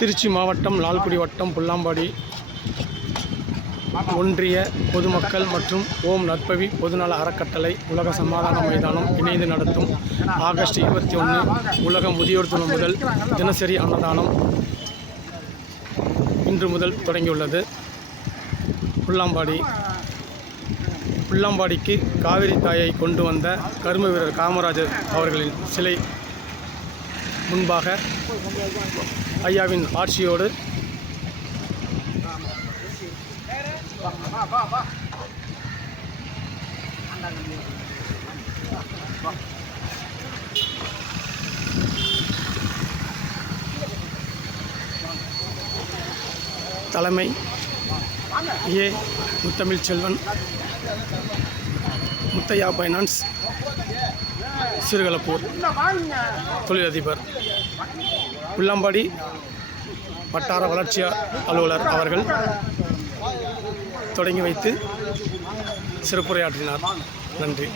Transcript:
திருச்சி மாவட்டம் லால்குடி வட்டம் புல்லாம்பாடி ஒன்றிய பொதுமக்கள் மற்றும் ஓம் நற்பவி பொதுநல அறக்கட்டளை உலக சமாதான மைதானம் இணைந்து நடத்தும் ஆகஸ்ட் 21 உலக முதியோர் தினம் முதல் தினசரி அன்னதானம் இன்று முதல் தொடங்கியுள்ளது. புல்லாம்பாடிக்கு காவிரி தாயை கொண்டு வந்த கர்ம வீரர் காமராஜர் அவர்களின் சிலை முன்பாக ஐயாவின் ஆட்சியோடு தலைமை ஏ முத்தமிழ் செல்வன், முத்தையா ஃபைனான்ஸ், சிறுகளப்பூர் தொழிலதிபர், புல்லாம்பாடி வட்டார வளர்ச்சி அலுவலர் அவர்கள் தொடங்கி வைத்து சிறப்புரையாற்றினார். நன்றி.